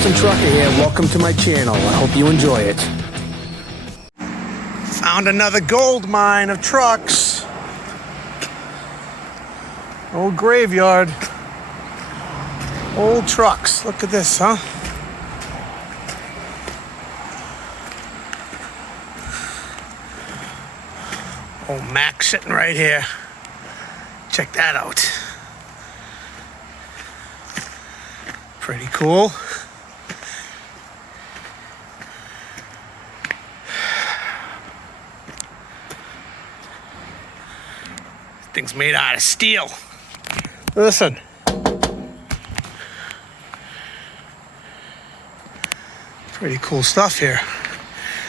Austin Trucker here. Welcome to my channel. I hope you enjoy it. Found another gold mine of trucks. Old graveyard. Old trucks. Look at this, huh? Old Mac sitting right here. Check that out. Pretty cool. Thing's made out of steel. Listen. Pretty cool stuff here.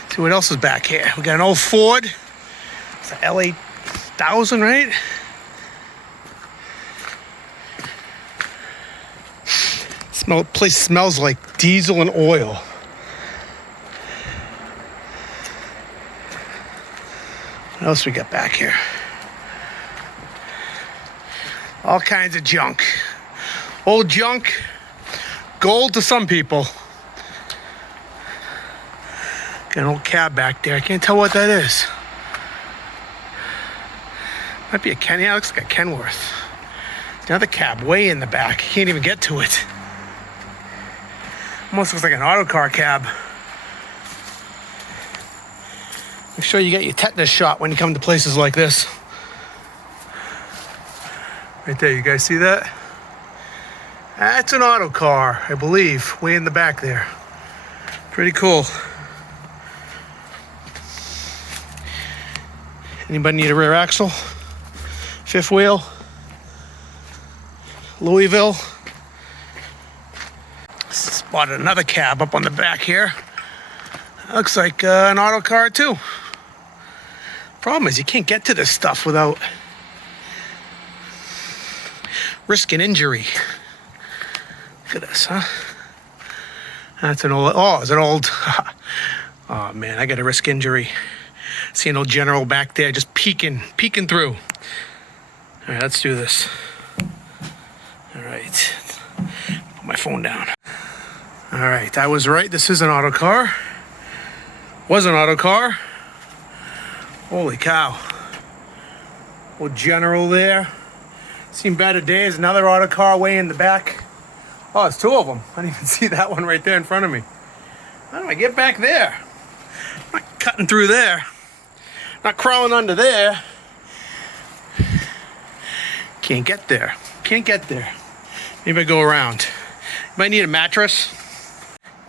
See what else is back here. We got an old Ford. It's an L8000, right? Place smells like diesel and oil. What else we got back here? All kinds of junk. Old junk. Gold to some people. Got an old cab back there. I can't tell what that is. Might be a Ken. Yeah, it looks like a Kenworth. Another cab way in the back. Can't even get to it. Almost looks like an auto car cab. Make sure you get your tetanus shot when you come to places like this. Right there, you guys see that? That's an auto car, I believe, way in the back there. Pretty cool. Anybody need a rear axle? Fifth wheel? Louisville? Spotted another cab up on the back here. Looks like an auto car too. Problem is you can't get to this stuff without risking injury. Look at this, huh? That's an old, oh, it's an old, oh man, I got to risk injury. See an old General back there just peeking through. All right, let's do this. All right, put my phone down. All right, I was right. This is an auto car. Was an auto car. Holy cow. Old General there. Seen better days. Another auto car way in the back. Oh, it's two of them. I didn't even see that one right there in front of me. How do I get back there? I'm not cutting through there. Not crawling under there. Can't get there. Can't get there. Maybe I go around. Might need a mattress.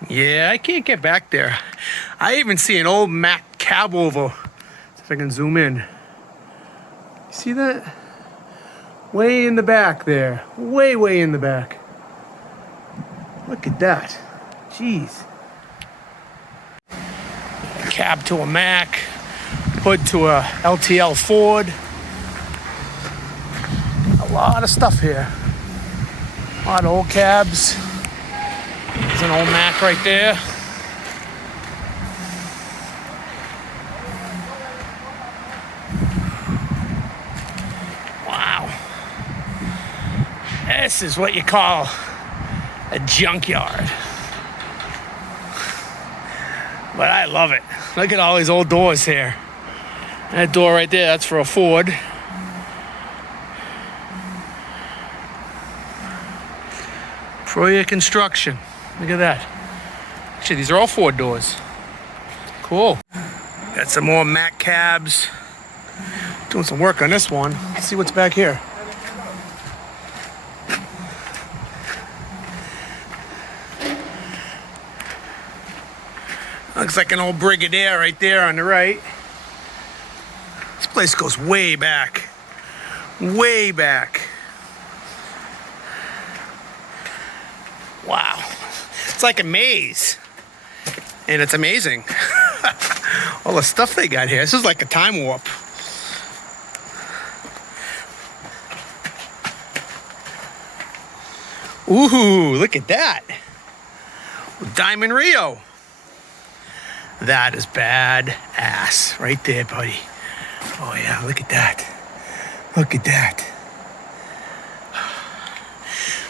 Yeah, I can't get back there. I even see an old Mac cab over. See if I can zoom in. You see that? Way in the back there. Way in the back. Look at that. Jeez. Cab to a Mac. Hood to a LTL Ford. A lot of stuff here. A lot of old cabs. There's an old Mac right there. Wow. This is what you call a junkyard. But I love it. Look at all these old doors here. That door right there, that's for a Ford. For your construction. Look at that. Actually, these are all Ford doors. Cool. Got some more Mac cabs. Doing some work on this one. Let's see what's back here. Looks like an old Brigadier right there on the right. This place goes way back. Way back. Wow. It's like a maze. And it's amazing. All the stuff they got here. This is like a time warp. Ooh, look at that. Diamond Rio. That is bad ass right there, buddy. Oh yeah, look at that. Look at that.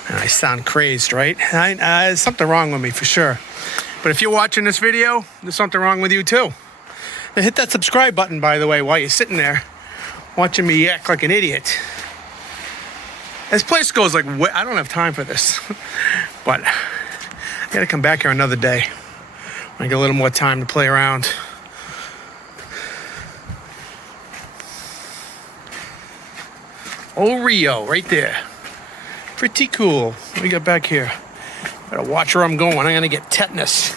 And I sound crazed, right? There's something wrong with me for sure. But if you're watching this video, there's something wrong with you too. Now hit that subscribe button, by the way, while you're sitting there watching me act like an idiot. This place goes like, I don't have time for this. But I gotta come back here another day when I get a little more time to play around. Old Rio, right there. Pretty cool. What we got back here? Gotta watch where I'm going. I'm gonna get tetanus.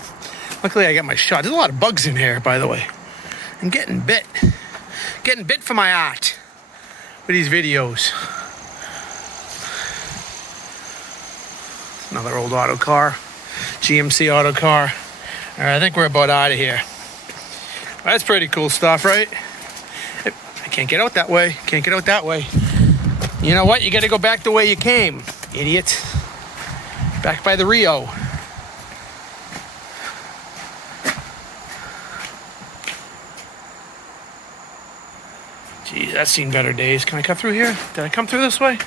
Luckily, I got my shot. There's a lot of bugs in here, by the way. I'm getting bit. Getting bit for my art with these videos. Another old auto car. GMC auto car. All right, I think we're about out of here. That's pretty cool stuff, right? I can't get out that way. Can't get out that way. You know what? You gotta go back the way you came, idiot. Back by the Rio. Geez, that's seen better days. Can I cut through here? Did I come through this way?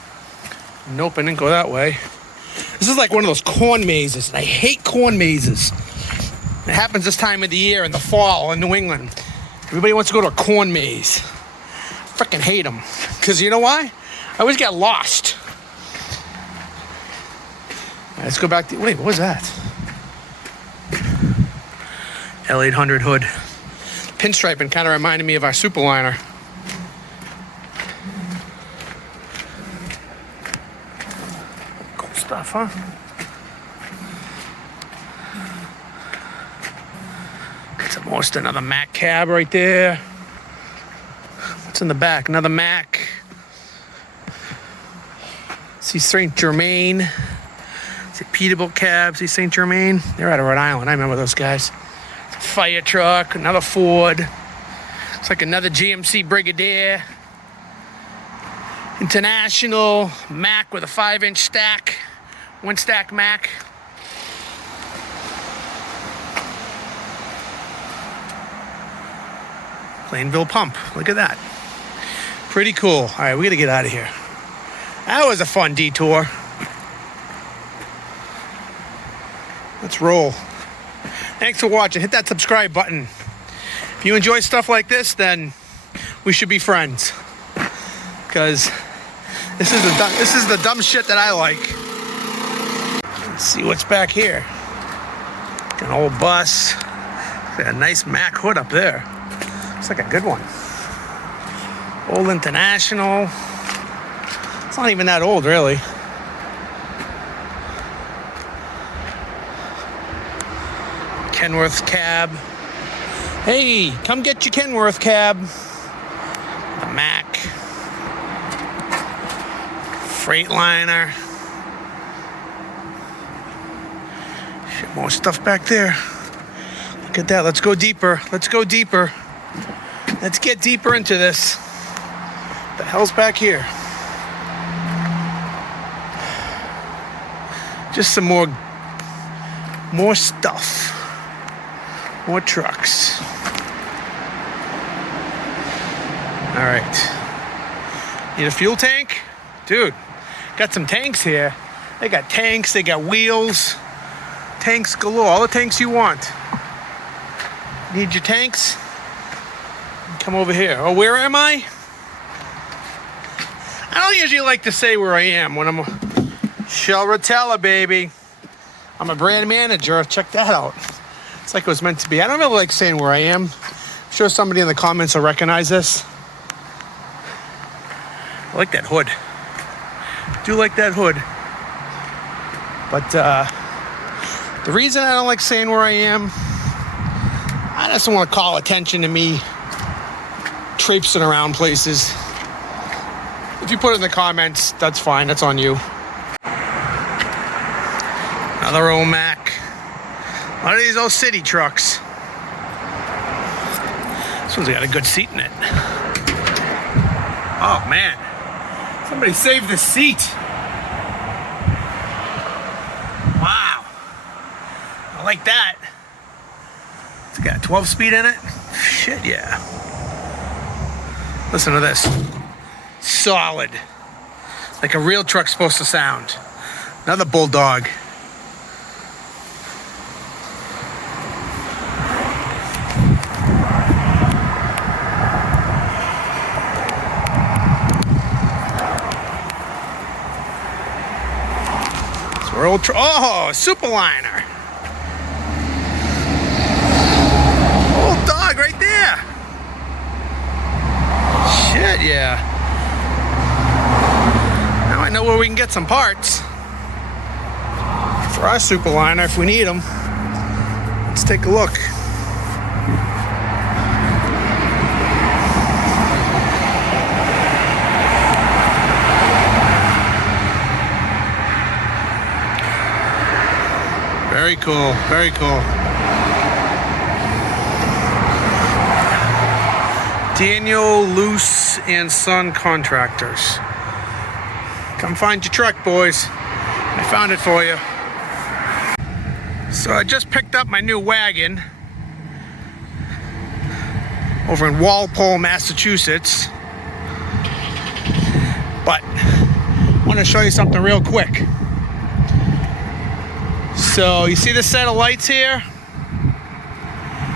Nope, I didn't go that way. This is like one of those corn mazes, and I hate corn mazes. It happens this time of the year in the fall in New England. Everybody wants to go to a corn maze. Freaking hate them. Because you know why? I always get lost. All right, let's go back to... Wait, what was that? L800 hood. Pinstriping kind of reminded me of our Superliner. Cool stuff, huh? It's almost another Mack cab right there. What's in the back? Another Mack. See St. Germain. See Peterbilt cab. See St. Germain. They're out of Rhode Island. I remember those guys. It's a fire truck. Another Ford. It's like another GMC Brigadier. International Mack with a 5-inch stack. 1-stack Mack. Plainville pump. Look at that. Pretty cool. All right, we got to get out of here. That was a fun detour. Let's roll. Thanks for watching. Hit that subscribe button. If you enjoy stuff like this, then we should be friends. Because this is the dumb shit that I like. Let's see what's back here. An old bus. Got a nice Mack hood up there. Looks like a good one. Old International. It's not even that old, really. Kenworth cab. Hey, come get your Kenworth cab. The Mack. Freightliner. Shit, more stuff back there. Look at that. Let's go deeper. Let's go deeper. Let's get deeper into this. What the hell's back here? Just some more stuff. More trucks. All right. Need a fuel tank? Dude, got some tanks here. They got tanks, they got wheels. Tanks galore, all the tanks you want. Need your tanks? Come over here. Oh, where am I? I don't usually like to say where I am when I'm Shell Rotella, baby. I'm a brand manager. Check that out. It's like it was meant to be. I don't really like saying where I am. I'm sure somebody in the comments will recognize this. I like that hood. I do like that hood. But the reason I don't like saying where I am, I just don't want to call attention to me traipsing around places. If you put it in the comments, that's fine. That's on you. Another old Mack. A lot of these old city trucks. This one's got a good seat in it. Oh, man. Somebody saved the seat. Wow. I like that. It's got a 12-speed in it. Shit, yeah. Listen to this. Solid. Like a real truck's supposed to sound. Another bulldog. So we're oh, super liner. Old dog right there. Shit, yeah. Now I know where we can get some parts for our super liner if we need them. Let's take a look. Very cool, very cool. Daniel Luce and Son Contractors. Come find your truck, boys. I found it for you. So I just picked up my new wagon over in Walpole, Massachusetts. But I want to show you something real quick. So you see this set of lights here?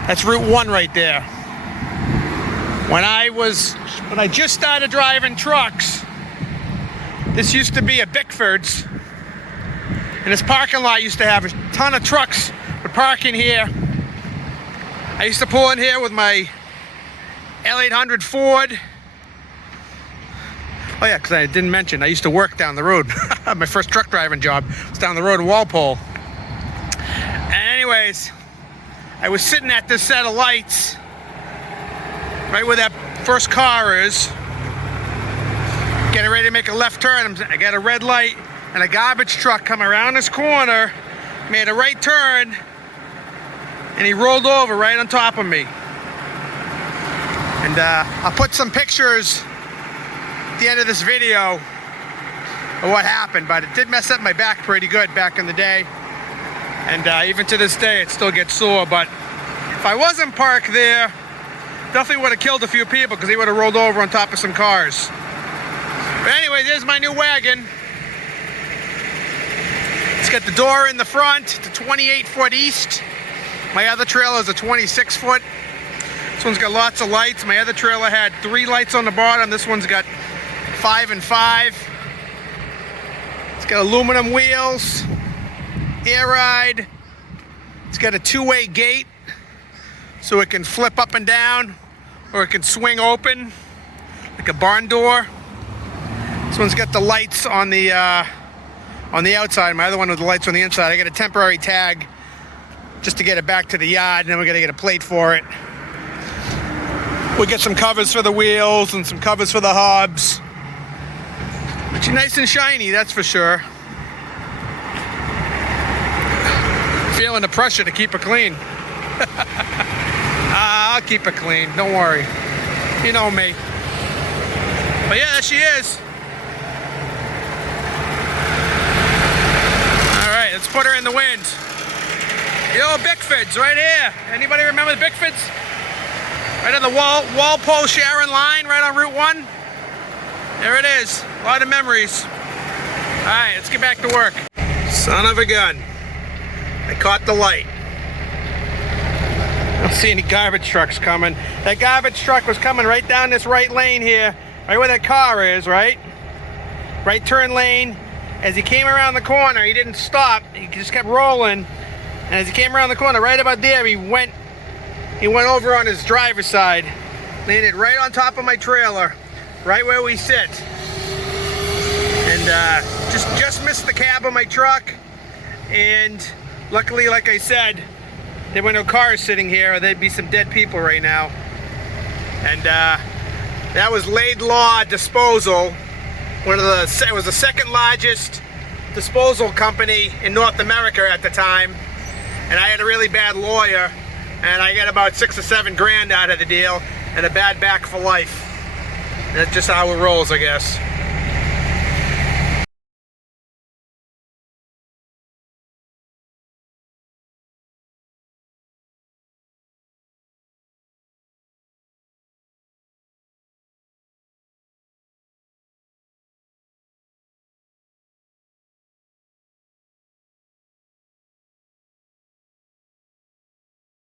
That's Route 1 right there. When I just started driving trucks, this used to be a Bickford's. And this parking lot used to have a ton of trucks would park in here. I used to pull in here with my L800 Ford. Oh yeah, because I didn't mention, I used to work down the road. My first truck driving job was down the road in Walpole. And anyways, I was sitting at this set of lights, right where that first car is, getting ready to make a left turn. I got a red light, and a garbage truck come around this corner, made a right turn, and he rolled over right on top of me. And I'll put some pictures at the end of this video of what happened, but it did mess up my back pretty good back in the day. And even to this day, it still gets sore. But if I wasn't parked there, definitely would have killed a few people because he would have rolled over on top of some cars. But anyway, there's my new wagon. It's got the door in the front, it's a 28-foot east. My other trailer is a 26-foot. This one's got lots of lights. My other trailer had 3 lights on the bottom. This one's got 5 and 5. It's got aluminum wheels, air ride. It's got a 2-way gate, so it can flip up and down, or it can swing open like a barn door. This one's got the lights on the outside. My other one with the lights on the inside. I got a temporary tag just to get it back to the yard, and then we're gonna get a plate for it. We'll get some covers for the wheels and some covers for the hubs. But you're nice and shiny, that's for sure. Feeling the pressure to keep it clean. I'll keep it clean, don't worry. You know me. But yeah, there she is. Alright, let's put her in the wind. The old Bickfords right here. Anybody remember the Bickfords? Right on the Walpole Sharon line, right on Route 1. There it is. A lot of memories. Alright, let's get back to work. Son of a gun. I caught the light. I don't see any garbage trucks coming. That garbage truck was coming right down this right lane here, right where that car is, right? Right turn lane. As he came around the corner, he didn't stop. He just kept rolling. And as he came around the corner, right about there, he went over on his driver's side, landed right on top of my trailer, right where we sit. And just missed the cab of my truck. And luckily, like I said, there were no cars sitting here, or there'd be some dead people right now. And that was Laidlaw Disposal. It was the second largest disposal company in North America at the time. And I had a really bad lawyer, and I got about $6 or $7 grand out of the deal, and a bad back for life. That's just how it rolls, I guess.